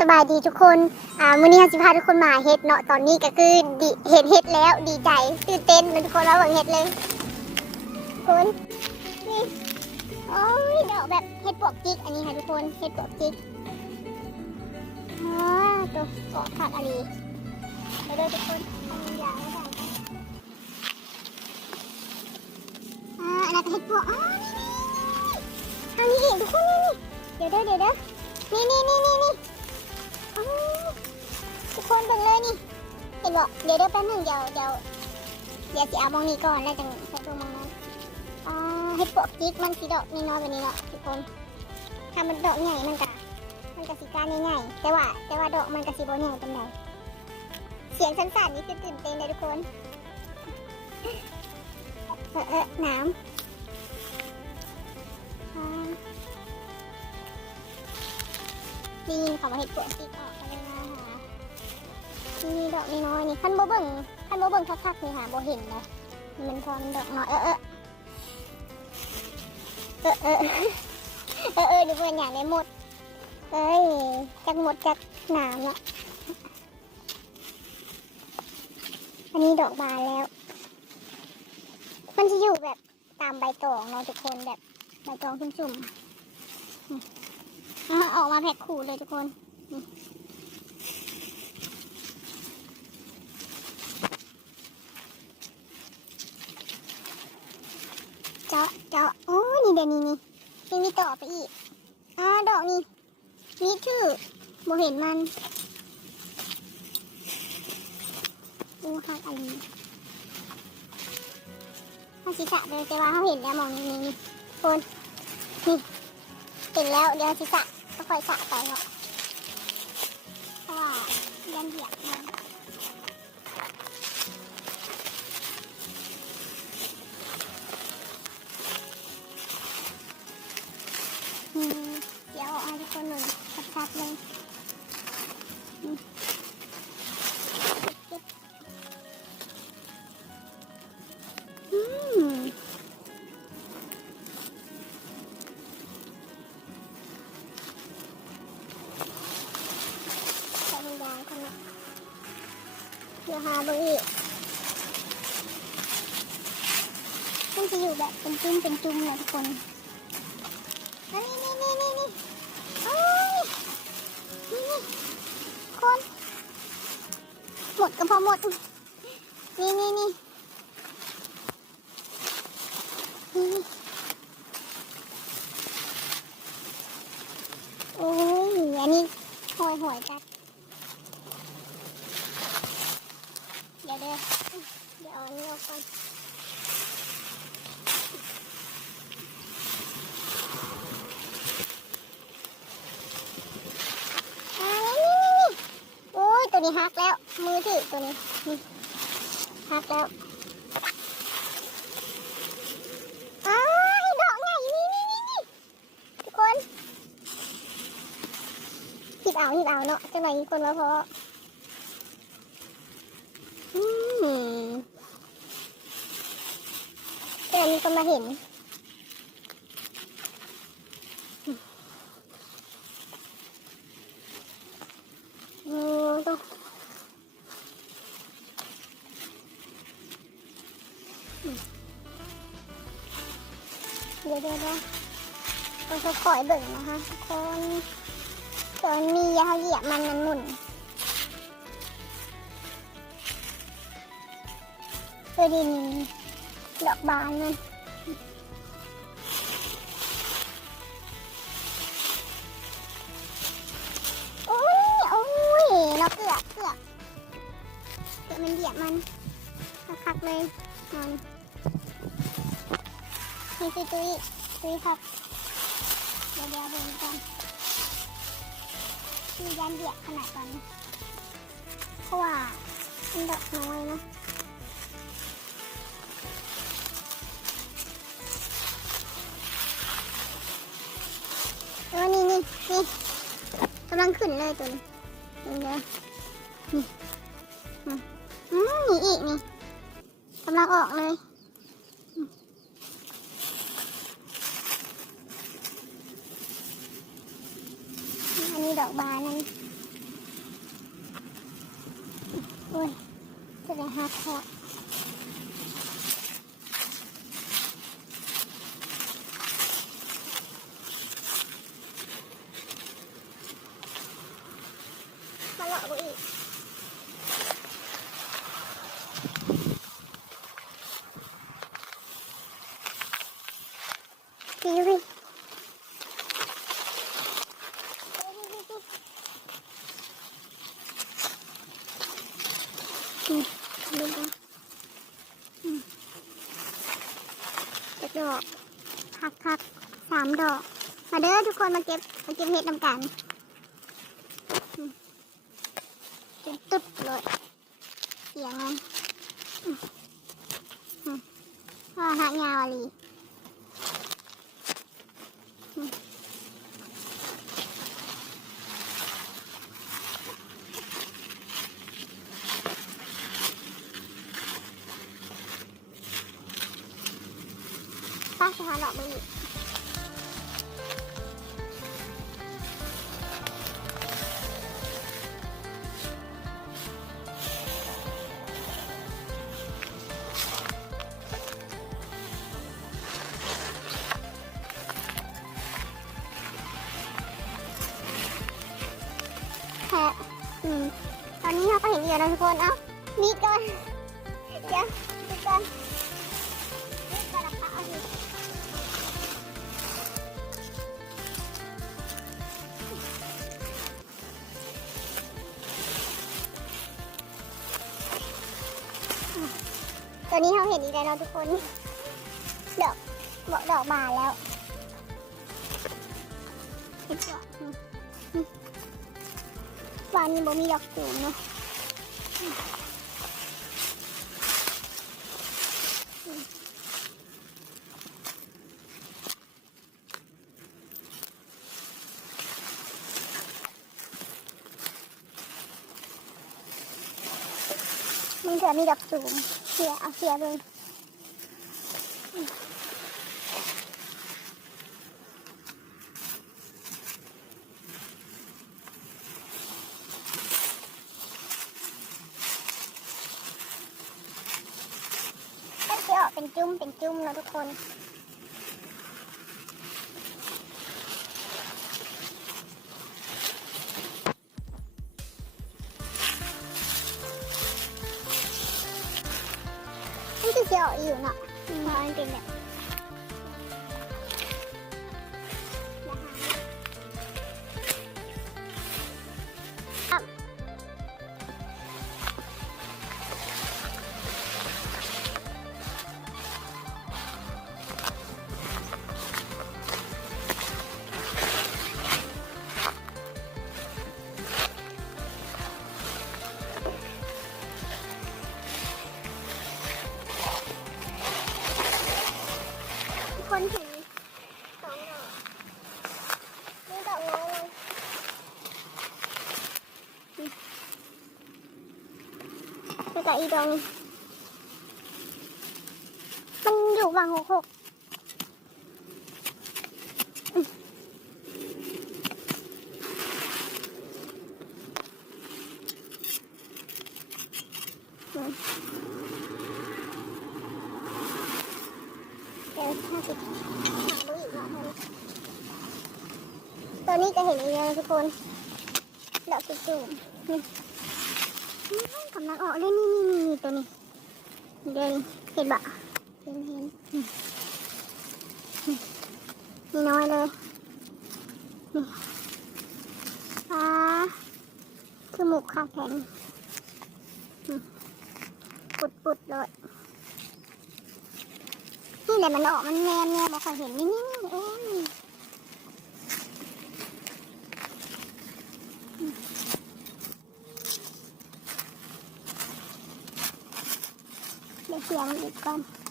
สบายดีทุกคน อ่ามื้อนี้เราจะพาทุกคนมาเฮ็ดเนาะตอนนี้ก็คือดิเห็นเฮ็ดแล้วดีใจตื่นเต้นนทุกคนเราเบิ่งเฮ็ดเลยคุณนี่โอ้ยดอกแบบเฮ็ดปวกจิกอันนี้ค่ะทุกคนเฮ็ดปวกจิกอ๋อตัวเกาะผักอะไรเดี๋ยวเด้อทุกคนทำยาวไม่ได้อ่าอันนั้นก็เฮ็ดปวกอ๋อนี่นี่ทางนี้อีกทุกคนนี่นี่เดี๋ยวเด้อเดี๋ยวเด้อนี่นี่นี่นี่นี่ คนเบิ่งเลยนี่ เห็นบอกเดี๋ยวเดี๋ยวแป๊บหนึงเดี๋ยวเดี๋ยวเดี๋ยวสิเอามองนี้ก่อนแล้วจังจะดูมองนั้นอ๋อเห็ดปวกจิกมันสีดอกนี่น้อยแบบนี้เนาะทุกคน ถ้ามันดอกใหญ่มันก็มันก็สีการใหญ่ๆแต่ว่า แต่ว่าดอกมันก็สีโบใหญ่เป็นไงเสียงสั้นๆนี่คือตื่นเต้นเลยทุกคน เออเออน้ำอ่านี่ขามาเห็ดปวดติดออก นี่ดอกน้อยนี่ขั้นโบเบิ่งขั้นโบเบิ่งคักๆนี่หาโบเห็นนะนี่มันทอนดอกน้อยเออเออเออเออเออเออดูเพื่อนอย่างได้หมดเอ้ยจักหมดจักหนามละอันนี้ดอกบานแล้ว มันจะอยู่แบบตามใบตองเนาะทุกคนแบบใบตองชุ่มๆอออกมาแพ็คขู่เลยทุกคนนี่เจาะเจาะโอนี่นี่นี่มีต่อไปอีกอ่าดอกนี่นี่ชื่อโบเห็นมันโอ้ค่ะอันนี้มาศีรษะเลยแต่ว่าเขาเห็นแล้วมองนี่นี่นี่คนนี่เห็นแล้วเดี๋ยวศีรษะก็ค่อยสะไปเนาะ เดี๋ยวหาเบอร์อีกมันจะอยู่แบบเป็นจุ้มเป็นจุ้มเลยทุกคนแล้วนี่นี่นี่นี่นี่โอ้ยนี่นี่คน หมดก็พอหมด นี่นี่นี่นี่โอ้ยอันนี้หอยหอยจัดยวเดี๋ยว เดี๋ยวเอาอันนี้ออกก่อนอ่านี่นี่นี่โอ้ยตัวนี้หักแล้ว มือถือตัวนี้นี่หักแล้วอ้ายดอกใหญ่นี่นี่นี่นี่ทุกคนหยิบเอาหยิบเอาเนาะจังไหนคนมาพออืม แต่มีคนมาเห็นต้องเดี๋ยวเดี๋ยวเดี๋ยวต้อคอยเบิ่งนะคะทุกคนตอนมียาเหยียบมันมันหมุนเออดินดอกบานมัน เกือบมันเหยียบมันคักเลยมันนี่คือตุ้ยตุ้ยครับ เดี๋ยวเดี๋ยวดูกันคือยันเหยียบขนาดตอนนี้เพราะว่ามันดอกน้อยเนาะเออนี่นี่นี่กำลังขึ้นเลยตัวนี้นี่เลยนี่ีกนี่กำลังออกเลยอันนี้ดอกบานนั่นโอ้ยจะได้หักแทะ ผักสามดอก มาเด้อทุกคนมาเก็บมาเก็บเห็ดนำกันจนตุ๊ดเลยเสียงมันอ่าหักยาวอะลี ป้าจะหาดอกมะลิแค่อืม ตอนนี้เราก็เห็นเหยื่อแล้วทุกคน เอ้ามีดก่อน เดี๋ยวมีดก่อน ตัวนี้เขาเห็นอีกแล้วทุกคน ดอกบอกดอกบานแล้วเห็นดอกบานนี้บ่มีดอกสูงเนาะ มีดอกสูงเสียเอาเสียเลยก็จะออกเป็นจุ้มเป็นจุ้มนะทุกคน มันจะจะออกอ แล้วก็อีกดอกหนึงมันอยู่วางหกหกอืมอืมเดี๋ยวห้าสิบตัวนี้จะเห็นอีกแล้วทุกคนดอกจุ่มๆ กำลังออกเลยนี่นี่นี่ตัวนี้เดินเห็นบะเห็นเห็นนี่ามีน้อยเลยนี่ฟ้าคือหมูข้าวแข็งนี่ปุดปุดเลยนี่แหละมันออกมันแนมแนมมาคอยเห็นนี่นี่นี่โอ้ย เดี๋ย